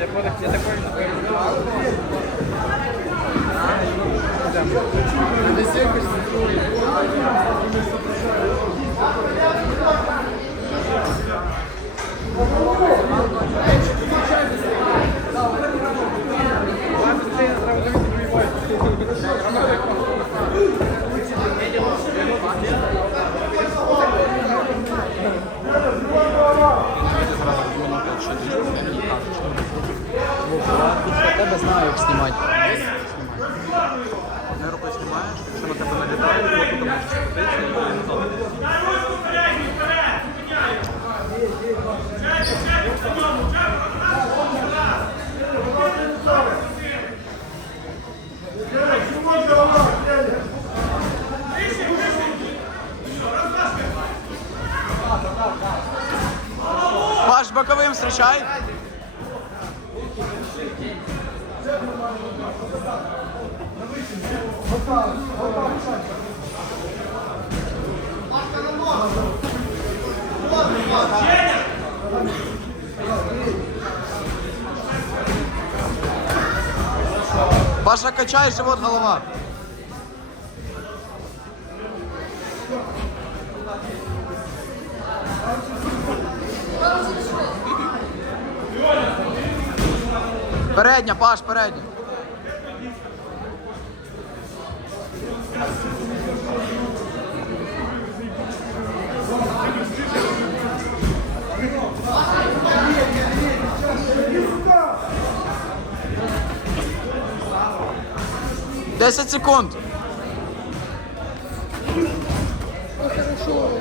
Я понял, я такой встречай. Паша, качай живот, голова. Передня, Паш, передня. Десять секунд.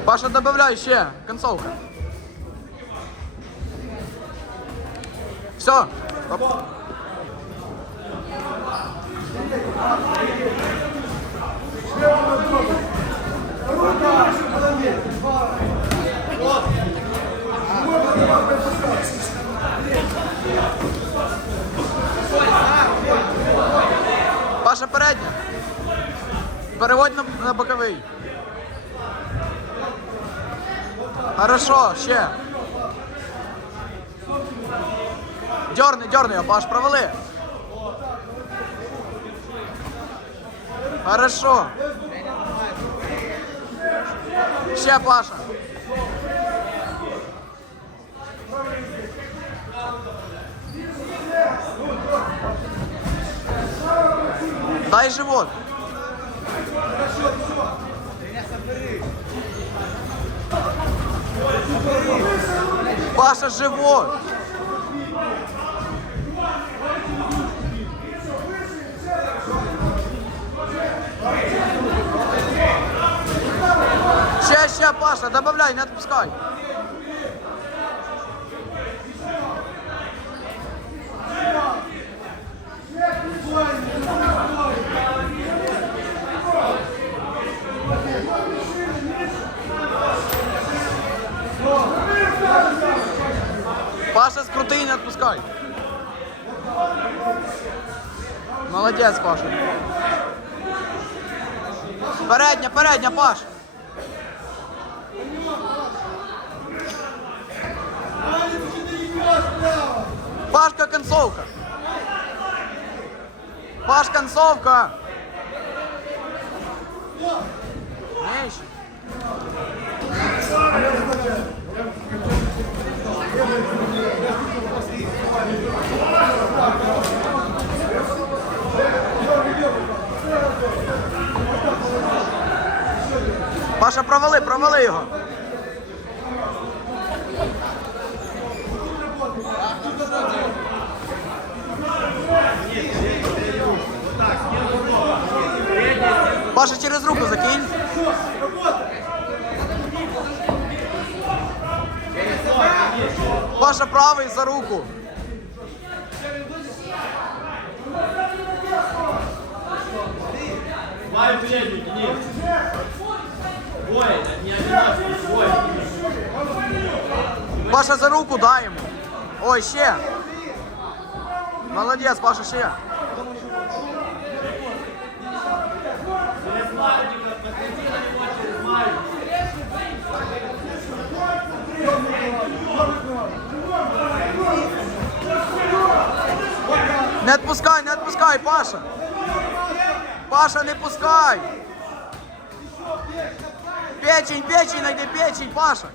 Паша, добавляй ще. Концовка. Все. Паша передня. Переводь на, на боковий. Хорошо, ще. Дерни, дерни його, Паш, провали. Хорошо. Ще, Паша. Дай живот. Паша, живот. Ще, Паша, добавляй, не отпускай. Паша, скрути не отпускай. Молодець, Паша. Передня, передня, Паш. Пашка, концовка. Паш, концовка. Меньше. Паша, провали, провали його. Паша, через руку закинь. Паша, правий за руку. Два передники, нет. Двое, не двое. Паша за руку дай йому. Ой, ще. Молодець, Паша, ще. Не відпускай, не відпускай, Паша. Паша, не пускай. Печень, печень, найди печень, Паша.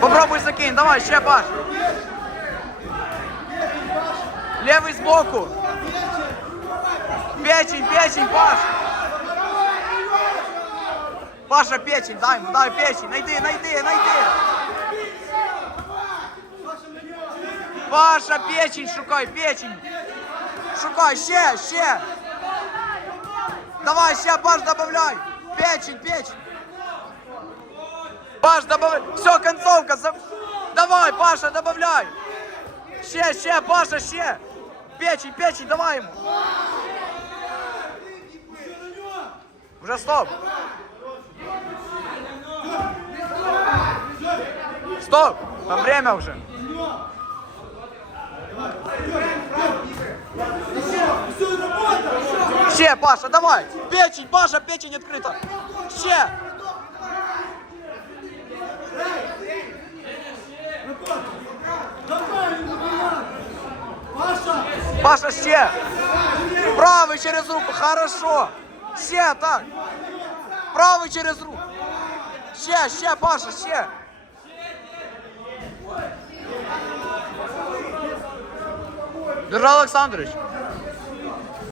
Попробуй закинь, давай, ще Паш. Левый сбоку. Печень, печень, Паш. Паша, печень, дай ему, дай печень. Найди, найди, найди. Паша, печень шукай, печень. Шукай, ще, ще. Давай, ще, Паш, добавляй. Печень, печень. Паш, добавляй. Все, концовка. за- Давай, Паша, добавляй. Ще, ще, Паша, ще. Печень, печень, давай ему. Уже стоп. Стоп. Там время уже. Ще, Паша, давай. Печень, Паша, печень открыта. Ще. Паша, ще. Правый через руку, хорошо. Ще, так. Правый через руку. Ще, ще, Паша, ще. Держа Олександрович.